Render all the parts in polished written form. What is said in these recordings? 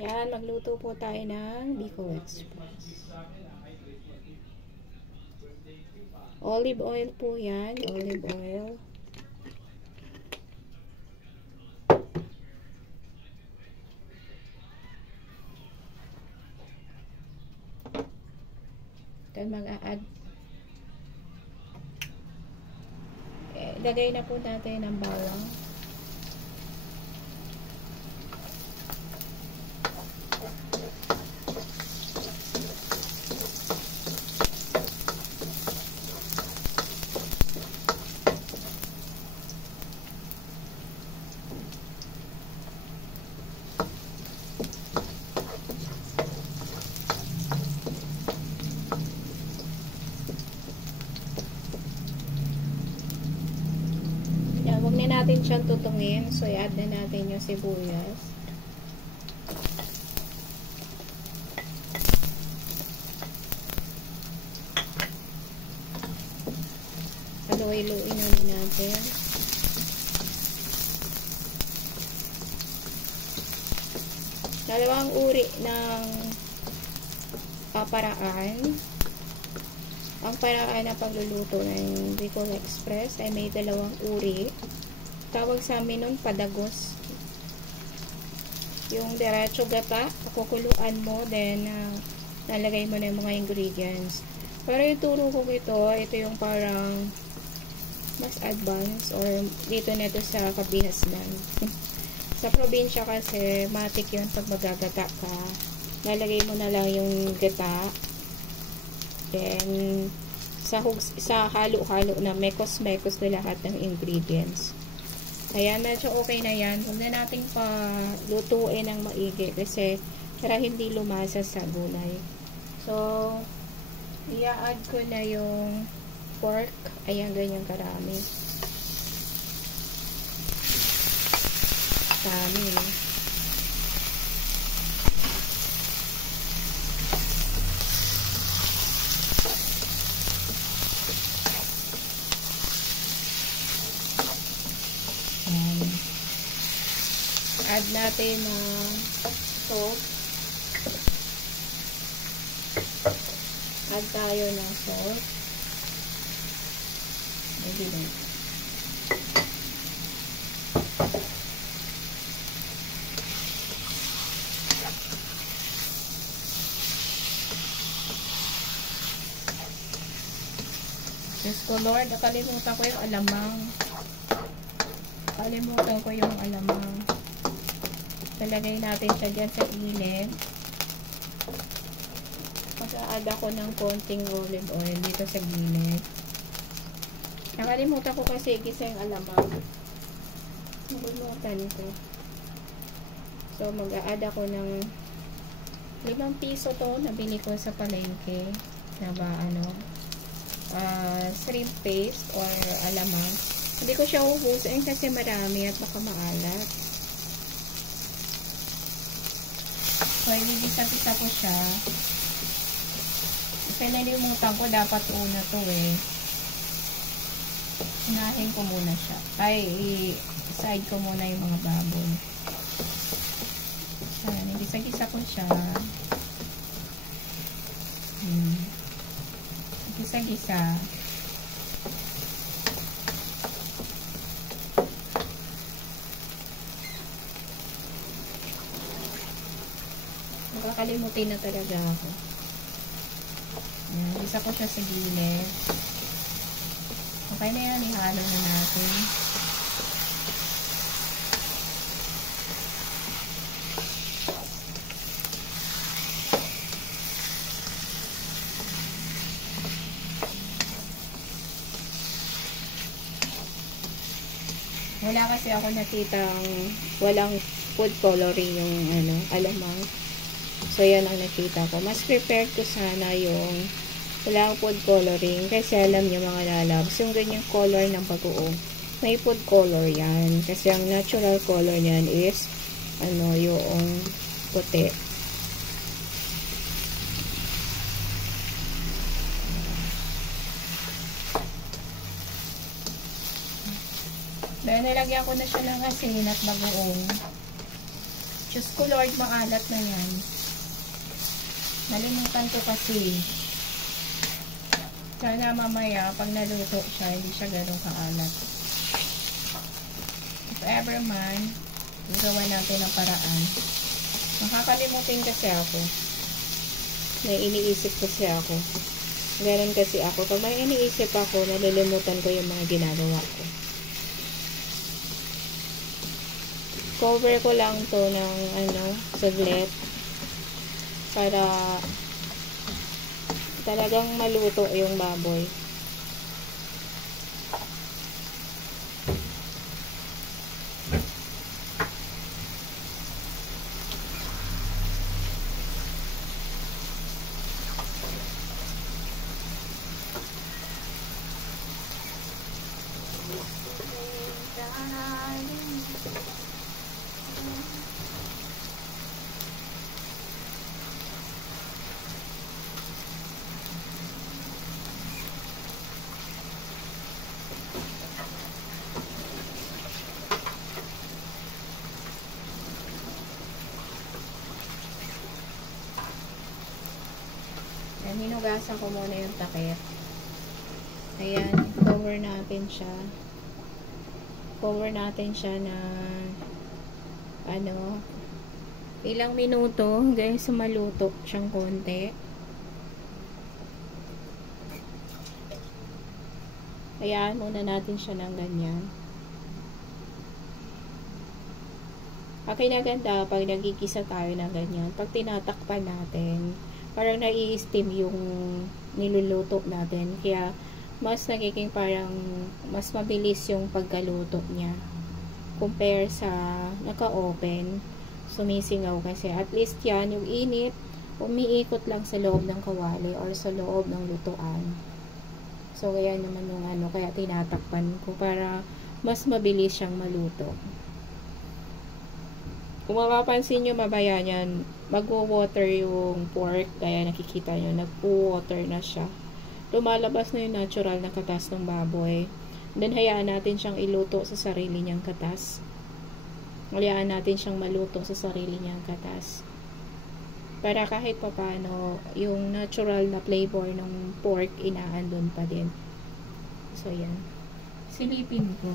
Yan, magluto po tayo ng Bicol Express. Olive oil po yan, olive oil. Then mag-a-add. Lagay na po natin ang bawang. Huwag na natin siyang tutungin. So, i-add na natin yung sibuyas. Haluin-luin natin. Dalawang uri ng paraan. Ang paraan na pagluluto ng Bicol Express ay may dalawang uri. Tawag sa amin nun, padagos. Yung diretso gata, kukuluan mo, then nalagay mo na yung mga ingredients. Pero yung turo ko ito yung parang mas advanced or dito neto sa Kabihasnan. Sa probinsya kasi, matik yun pag magagata ka. Lalagay mo na lang yung gata. Then, sa halo-halo na mekos-mekos na lahat ng ingredients. Ayan, medyo okay na yan. Huwag na nating palutuin ng maigi kasi para hindi lumasa sa gulay. So, i-add ko na yung pork. Ayan, ganyan karami. Dami. Add natin salt. Add tayo ng salt. Maybe lang. Diyos ko Lord, nakalimutan ko yung alamang. Nakalimutan ko yung alamang. Talagay natin siya dyan sa gilid. Mag-a-add ako ng konting olive oil dito sa gilid. Nakalimutan ko kasi igisa yung alamang. Nakalimutan ko. So, mag-a-add ako ng 5 piso to. Nabili ko sa palengke. Na ba, shrimp paste or alamang. Hindi ko siya ubusin kasi marami at baka maalat. So, igigisa-gisa ko siya. Kasi nalimutan ko, dapat una to eh. Unahin ko muna siya. Ay, i-side ko muna yung mga baboy. Ayan, igisa-gisa ko siya. Igisa-gisa. Nakakalimutin na talaga ako. Ayan, isa ko siya sa gilid. Okay na yan, ihalo na natin. Wala kasi ako nakitang walang food coloring yung alamang. So, yan ang nakita ko. Mas prepared ko sana yung walang food coloring. Kasi alam niyo mga lalabs, yung ganyang color ng bagoong, may food color yan. Kasi ang natural color niyan is, yung puti. Dahil nilagyan ko na siya ng asin at bagoong. Diyos ko Lord, maalat na yan. Nalimutan ko kasi. Sana mamaya, pag naluto siya, hindi siya ganun kaalat. If ever man, igawa natin ang paraan. Makakalimutin kasi ako. May iniisip kasi ako. Ganun kasi ako. Pag may iniisip ako, nalilimutan ko yung mga ginagawa ko. Cover ko lang to ng saglit para talagang maluto yung baboy. Hinugasan ko muna yung takip. Ayan, cover natin siya. Cover natin siya na ilang minuto guys, maluto siyang konti. Ayan, muna natin siya ng ganyan. Okay na ganda pag nagigisa tayo ng ganyan. Pag tinatakpan natin, parang nai-steam yung niluluto natin. Kaya, mas nagiging parang mas mabilis yung pagkaluto niya. Compare sa naka-open, sumisingaw kasi. At least yan, yung init, umiikot lang sa loob ng kawali or sa loob ng lutuan. So, kaya naman yung kaya tinatakpan ko para mas mabilis siyang maluto. Kung mapapansin nyo, mabayan yan, magwo-water yung pork, kaya nakikita nyo, nagpo-water na siya. Lumalabas na yung natural na katas ng baboy. Then, hayaan natin siyang iluto sa sarili niyang katas. Hayaan natin siyang maluto sa sarili niyang katas. Para kahit papano, yung natural na flavor ng pork, inaandun pa din. So, yan. Silipin ko.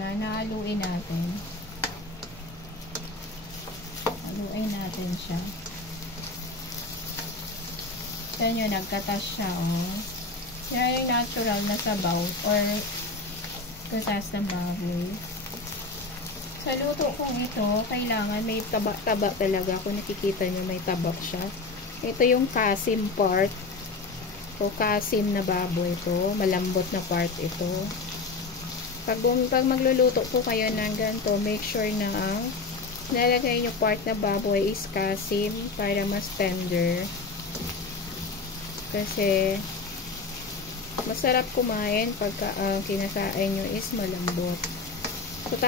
Nahaluin natin. Haluin natin siya. So, yun, nagkatas siya, oh. Yan yung natural na sabaw or katas ng baboy. Sa luto kong ito, kailangan may taba-taba talaga. Kung nakikita nyo, may tabak siya. Ito yung kasim part. So, kasim na baboy ito. Malambot na part ito. Pag magluluto po kayo ng ganito, make sure na ang nalagay nyo part na baboy is kasim para mas tender. Kasi masarap kumain pagka kinasain nyo is malambot. So,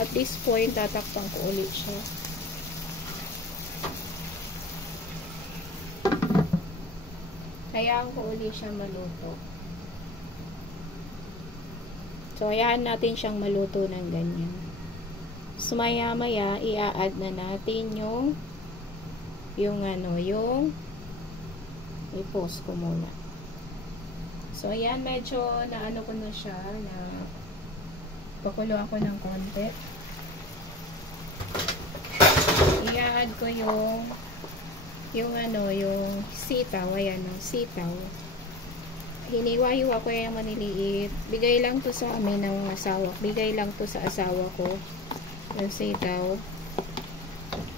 at this point, tatakpan ko ulit siya. Hayaan ko ulit siya maluto. So, hayaan natin siyang maluto ng ganyan. So, maya-maya, i-add na natin yung i-post ko muna. So, ayan, medyo naano ko na siya, na pakulo ako ng konti. I-add ko yung sitaw, ayan, sitaw. Hiniwa-hiwa ko yung maniliit. Bigay lang to sa amin ng asawa. Bigay lang to sa asawa ko. Yung sitaw.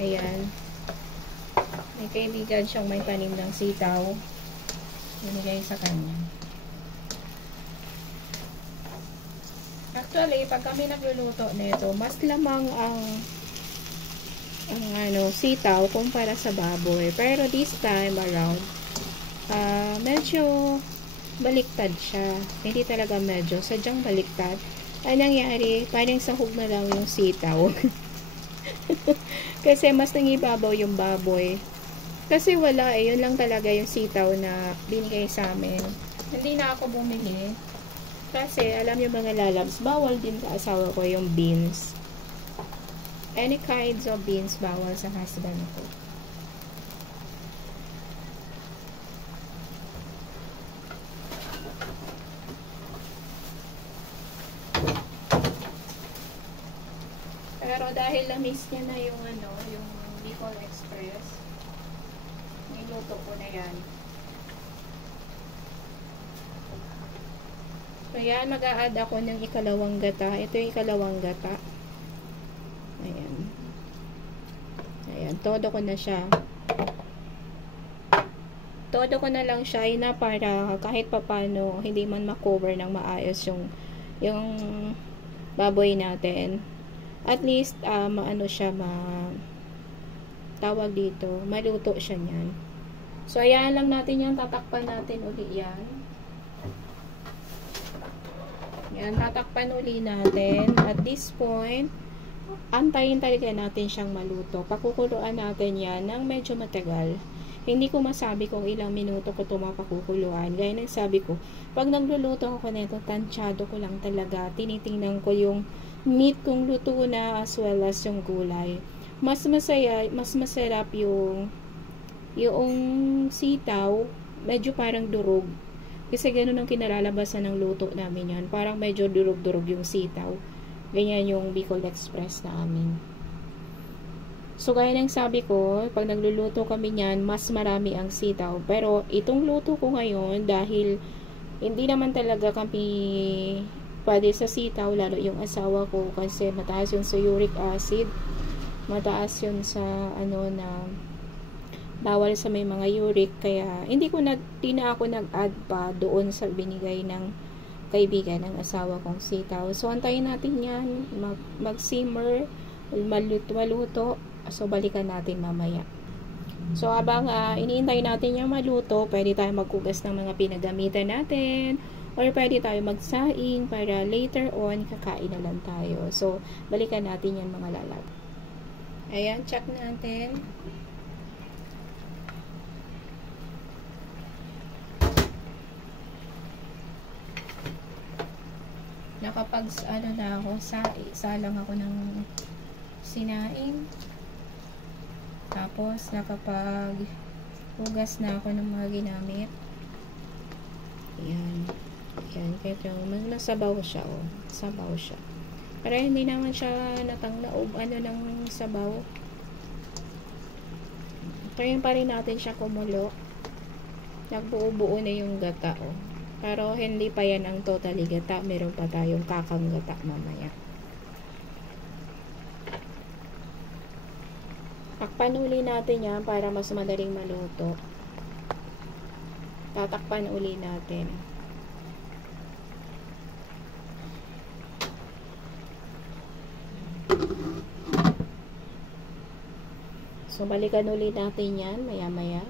Ayan. May kaibigan siyang may tanim ng sitaw. Binigay sa kanya. Actually, pag kami nagluluto nito, mas lamang ang sitaw kumpara sa baboy. Pero this time around, medyo baliktad siya. Hindi talaga medyo. Sadyang baliktad. Ang nangyari, parang sahog na lang yung sitaw. Kasi mas nangibabaw yung baboy. Kasi wala yun lang talaga yung sitaw na binigay sa amin. Hindi na ako bumili. Kasi, alam niyo mga lalabs, bawal din sa asawa ko yung beans. Any kinds of beans, bawal sa husband ko. Pero dahil na-miss niya na yung yung Bicol Express, niluto ko na yan. So, yan, mag-a-add ako ng ikalawang gata. Ito yung ikalawang gata. Ayan. Ayan, todo ko na siya. Todo ko na lang siya na para kahit papano hindi man ma-cover ng maayos yung baboy natin. At least, maano siya, tawag dito, maluto siya niyan. So, ayan lang natin yan. Tatakpan natin ulit yan. Yan, tatakpan uli natin. At this point, antayin talaga natin siyang maluto. Pakukuluan natin yan ng medyo matagal. Hindi ko masabi kung ilang minuto ko ito mapakukuluan. Gaya ng sabi ko, pag nagluluto ako nito, tansyado ko lang talaga. Tinitingnan ko yung meat kung luto na as well as yung gulay. Mas masarap yung sitaw, medyo parang durog. Kasi ganun ang kinalalabasan ng luto namin yan. Parang medyo durog-durog yung sitaw. Ganyan yung Bicol Express namin. So, gaya ng sabi ko, pag nagluluto kami niyan, mas marami ang sitaw. Pero, itong luto ko ngayon, dahil hindi naman talaga kami pwede sa sitaw, lalo yung asawa ko, kasi mataas yun sa uric acid. Mataas yun sa, bawal sa may mga uric, kaya hindi na ako nag-add pa doon sa binigay ng kaibigan ng asawa kong sitaw. So, antayin natin yan, mag-simmer, maluto. So, balikan natin mamaya. So, habang iniintay natin yung maluto, pwede tayo maghugas ng mga pinagamitan natin, or pwede tayo magsaing para later on, kakain na lang tayo. So, balikan natin yan mga lalab. Ayan, check natin. Nakapag na ako, salang ako ng sinaing. Tapos nakapag hugas na ako ng mga ginamit. Ayan. Ayan, kahit yung nasabaw siya, oh. Sabaw siya. Pero hindi naman siya natangnaob ng sabaw. Tayin pa rin natin siya kumulo. Nagbuo-buo na yung gata, oh. Pero hindi pa yan ang totally gata. Meron pa tayong kakang gata mamaya. Takpan uli natin yan para mas madaling maluto. Tatakpan uli natin. So, balikan uli natin yan maya-maya.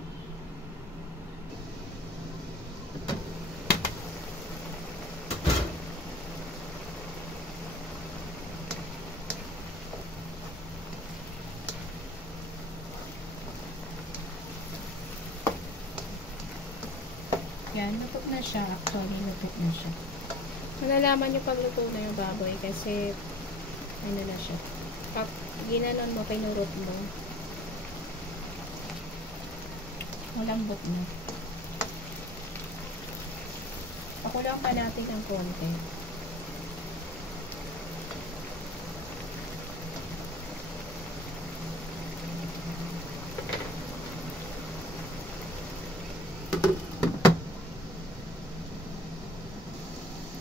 Yan, luto na siya. Actually, luto na siya. Malalaman nyo pag luto na yung baboy kasi ano na siya. Pag ginanon mo, pinurot mo, malambot na. Pakulang pa natin ng konti.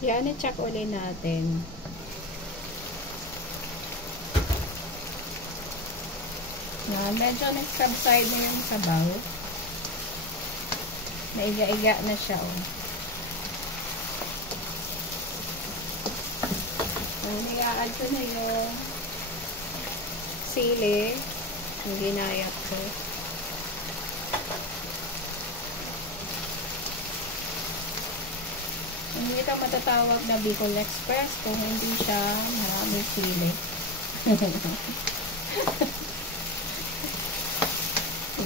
Yan, i-check ulit natin. Yan, medyo nag-subside na yung sabaw. Naiga-iga na siya, oh. I-add ko na yung sili. Yung ginayat ko. Hindi ito matatawag na Bicol Express kung hindi siya maraming sili.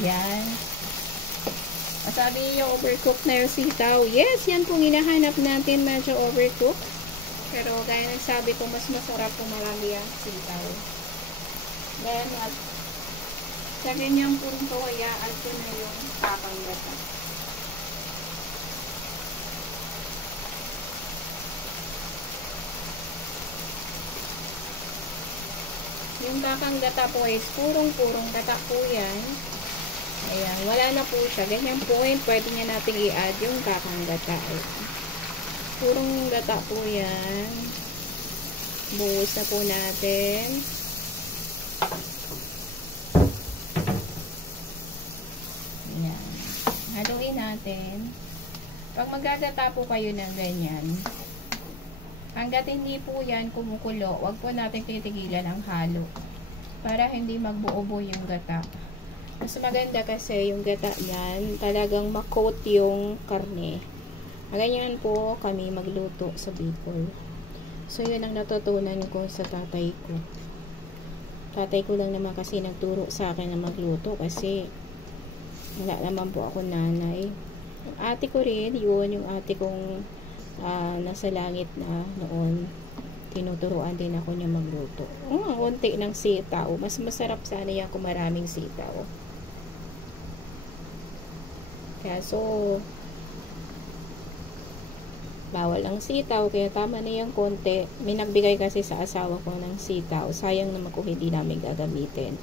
Yan. At Sabi niyo overcook na yung sitaw. Yes, yan pong hinahanap natin, medyo overcook. Pero gaya ng sabi ko, mas masarap kung marami ang sitaw. Then, at sa ganyang punto, hayaan ko na yung kakang gata. Yung kakang gata po is purong-purong gata po yan. Ayan, wala na po siya. Ganyan po yun, pwede niya natin i-add yung kakang gata. Purong gata po yan. Buhos na po natin. Ayan. Haluin natin. Pag magagata po kayo ng ganyan, hanggat hindi po yan kumukulo, wag po natin titigilan ang halo. Para hindi magbuo-buo yung gata. Mas maganda kasi yung gata niyan, talagang makoat yung karne. Ganyan po kami magluto sa Bicol. So, yun ang natutunan ko sa tatay ko. Tatay ko lang naman kasi nagturo sa akin na magluto kasi wala naman po ako nanay. Yung ate ko rin, yun, yung ate kong nasa langit na noon, tinuturuan din ako niya magluto. Unti ng sitaw. Mas masarap sana yan kung maraming sitaw. Kaya so, bawal ang sitaw, kaya tama na yung konti. May nagbigay kasi sa asawa ko ng sitaw. Sayang naman kung hindi namin gagamitin.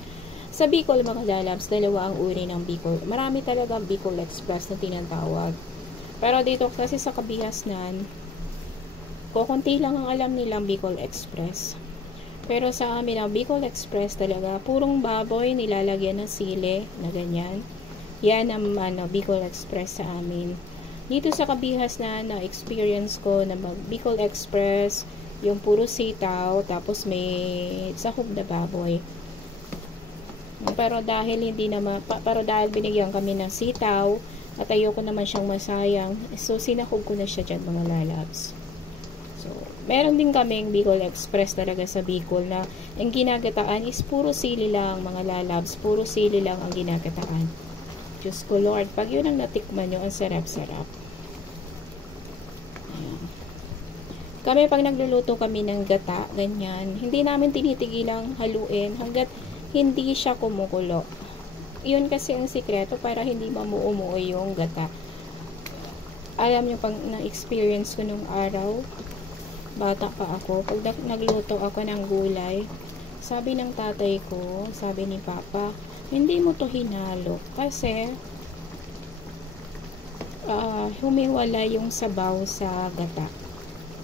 Sa Bicol, mga lalabs, dalawa ang uri ng Bicol. Marami talaga Bicol Express na tinatawag. Pero dito kasi sa Kabihasnan, kukunti lang ang alam nilang Bicol Express. Pero sa amin, ang Bicol Express talaga, purong baboy, nilalagyan ng sili, na ganyan. Yan ang Bicol Express sa amin. Dito sa Kabihasnan, na-experience ko na Bicol Express, yung puro sitaw, tapos may sahog na baboy. Pero dahil binigyan kami ng sitaw, at ayoko naman siyang masayang, so sinahog ko na siya dyan, mga lalabs. So, meron din kaming Bicol Express talaga sa Bicol na ang ginagataan is puro sili lang, mga lalabs, puro sili lang ang ginagataan. Diyos ko Lord, pag yun ang natikman nyo, ang sarap-sarap. Kami pag nagluluto kami ng gata, ganyan, hindi namin tinitigilang haluin hanggat hindi siya kumukulo. Yun kasi ang sikreto para hindi mamuumuo yung gata. Alam nyo, pag na-experience ko nung araw, bata pa ako, pag nagluto ako ng gulay, sabi ng tatay ko, sabi ni Papa, hindi mo to hinalo kasi humiwala yung sabaw sa gata.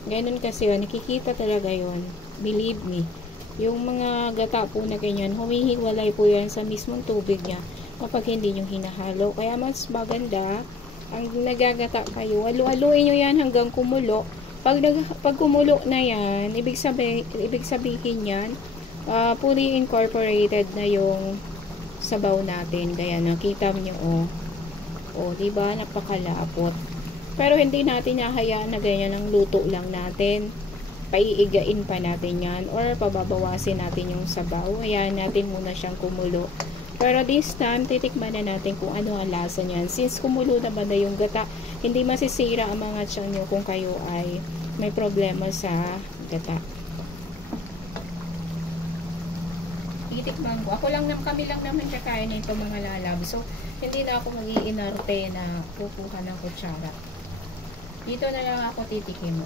Ganun kasi yun, nakikita talaga yun. Believe me. Yung mga gata po na ganyan, humihiwalay po yan sa mismong tubig niya kapag hindi nyo hinahalo. Kaya mas maganda, ang nagagata kayo, halu-haluin nyo yan hanggang kumulo. Pag kumulo na yan, ibig sabihin yan, fully incorporated na yung sabaw natin. Kaya nakita nyo, diba, napakalapot. Pero hindi natin nahayaan na ganyan ang luto lang natin. Paiigain pa natin yan or pababawasin natin yung sabaw. Hayaan natin muna siyang kumulo. Pero this time, titikman na natin kung ano ang lasa niyan. Since kumulo na ba na yung gata, hindi masisira ang mga tiyan nyo kung kayo ay may problema sa gata. Titikman ko. Kami lang naman kakain nito, mga lalab. So, hindi na ako mag-iinarte na kukuha ng kutsara. Dito na lang ako titikim mo.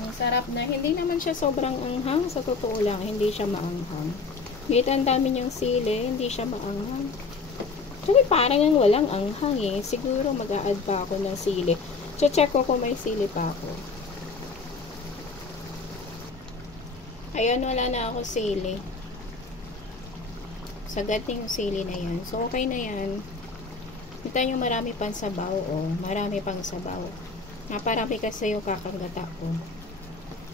Ang sarap na. Hindi naman siya sobrang anghang. Sa totoo lang, hindi siya maanghang. Dito ang dami niyang sili, hindi siya maanghang. Actually, parang yung walang anghang eh. Siguro mag-a-add pa ako ng sili. Check ko kung may sili pa ako. Ayan, wala na ako sili. Sagat yung sili na yan. So, okay na yan. Kita nyo marami pang sabaw, marami pang sabaw. Naparami kasi yung kakagata ko.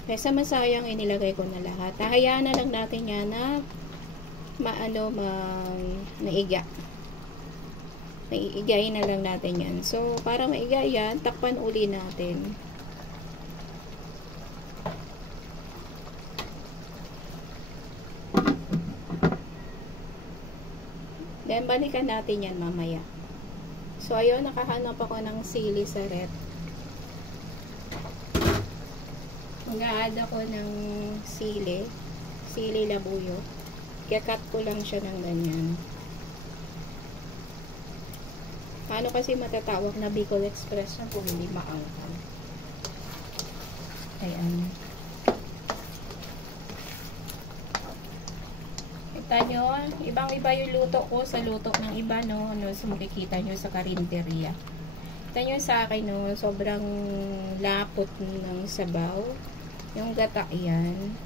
Kaya masayang inilagay ko na lahat. Hayaan na lang natin yan na naiga. Naiigayin na lang natin yan. So, para maiga yan, takpan uli natin. Balikan natin yan mamaya. So, ayun, nakahanap ako ng sili sa rep. Mag-a-add ako ng sili labuyo. Kaya-cut ko lang siya ng ganyan. Paano kasi matatawag na Bicol Express na kung hindi maangkan? Ayan. Kita nyo, ibang-iba yung luto ko sa luto ng iba, no? Ano, so makikita nyo sa karinderya. Kita nyo sa akin, no? Sobrang lapot ng sabaw. Yung gata yan.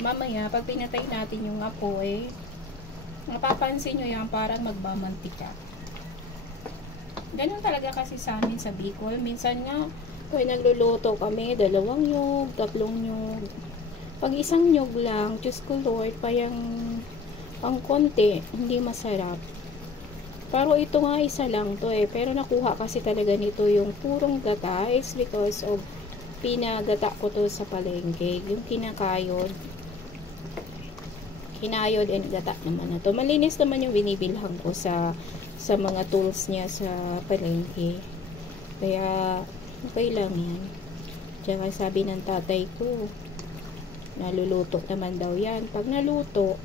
Mamaya, pag pinatay natin yung apoy, mapapansin nyo yan, parang magmamantika. Ganun talaga kasi sa amin sa Bicol. Minsan nga, kung nagluluto kami, 2 nyug, 3 nyug. Pag isang nyug lang, Diyos ko Lord, parang ang konti, hindi masarap. Pero ito nga isa lang to eh. Pero nakuha kasi talaga nito yung purong gata is because of pinagata ko to sa palengke. Yung kinakayod. Kinayod and gata naman na to. Malinis naman yung binibilhan ko sa mga tools niya sa palengke. Kaya okay lang yan. Tsaka sabi ng tatay ko, naluluto naman daw yan. Pag naluto,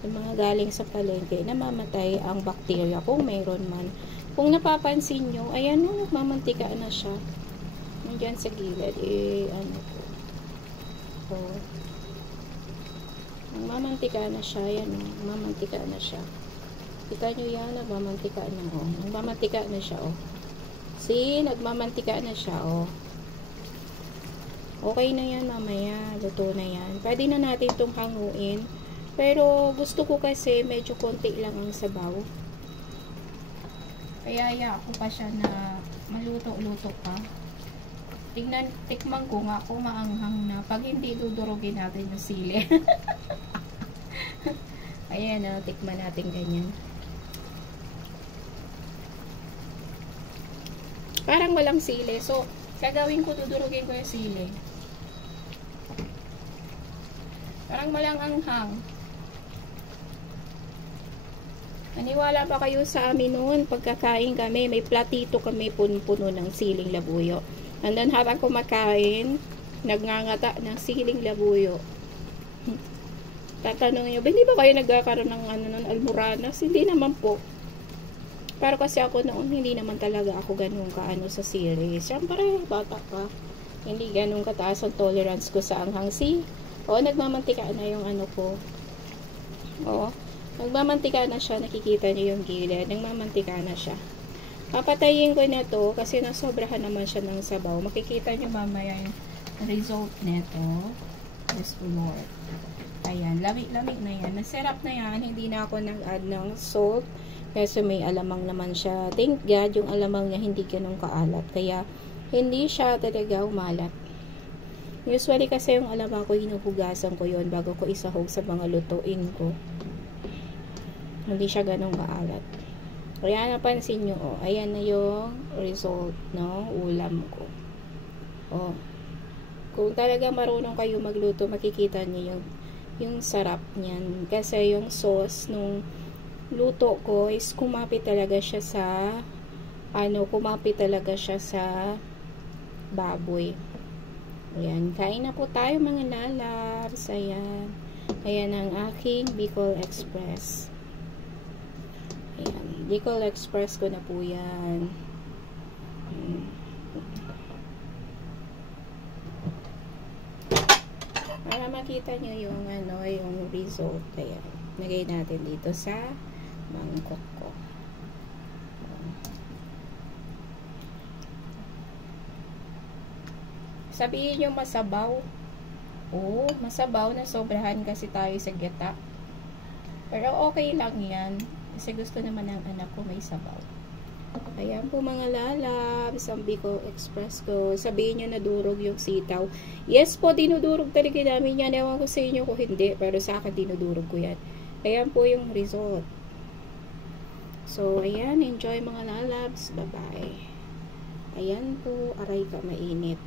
yung mga galing sa palengke, namamatay ang bakterya kung mayroon man. Kung napapansin nyo, ayan o, nagmamantika na siya. Nandyan sa gilid, ano po. So, nagmamantika na siya, ayan o, nagmamantika na siya. Kita nyo yan, nagmamantika na o. Nagmamantika na siya o. See, nagmamantika na siya o. Okay na yan mamaya, luto na yan. Pwede na natin itong hanguin. Pero gusto ko kasi medyo konti lang ang sabaw. Kaya ako pa siya na maluto-luto pa. Tikman ko nga kung maanghang na. Pag hindi, dudurugin natin yung sili. Ayan na, tikman natin ganyan. Parang walang sili. So, gagawin ko, dudurugin ko yung sili. Parang walang anghang. Naniwala pa kayo sa amin noon, pagkakain kami, may platito kami puno ng siling labuyo. Nandun habang kumakain, nagngangata ng siling labuyo. Tatanong nyo, hindi ba kayo nagkakaroon ng almoranas? Hindi naman po. Pero kasi ako noon, hindi naman talaga ako ganun kaano sa sili. Siyempre, bata pa. Hindi ganun kataas ang tolerance ko sa anghang. O, nagmamantika na yung ano ko. O, nagmamantika na siya, nakikita niyo yung gilid, nagmamantika na siya. Papatayin ko na to kasi nasobrahan naman siya ng sabaw. Makikita niyo mamaya yung result nito. Yes, Lord. Ayan, lamig-lamig na yan. Nasarap na yan, hindi na ako nag-add ng salt kasi may alamang naman siya. Thank God, yung alamang niya hindi ganun kaalat. Kaya, hindi siya talaga umalat. Usually kasi yung alamang ko, hinuhugasan ko yon bago ko isahog sa mga lutuin ko. Hindi siya ganong kaalat. Kaya napansin nyo, oh, ayan na yung result, no? Ulam ko. Oh. Kung talaga marunong kayo magluto, makikita nyo yung sarap niyan. Kasi yung sauce nung luto ko is kumapit talaga siya sa baboy. Ayan, kain na po tayo mga lalabs. Ayan. Ayan ang aking Bicol Express. Ayan, Bicol Express ko na po yan. Para makita nyo yung yung result. Ayan, lagay natin dito sa mangkok ko. Sabihin nyo masabaw. Oo, masabaw na sobrahan kasi tayo sa gata. Pero okay lang yan. Kasi gusto naman ng anak ko may sabaw. Ayan po mga lalabs, ang Bicol Express ko. Sabihin nyo nadurog yung sitaw. Yes po, dinudurog talaga namin yan. Ewan ko sa inyo kung hindi. Pero sa akin dinudurog ko yan. Ayan po yung result. So, ayan. Enjoy mga lalabs. Bye-bye. Ayan po. Aray ka mainit.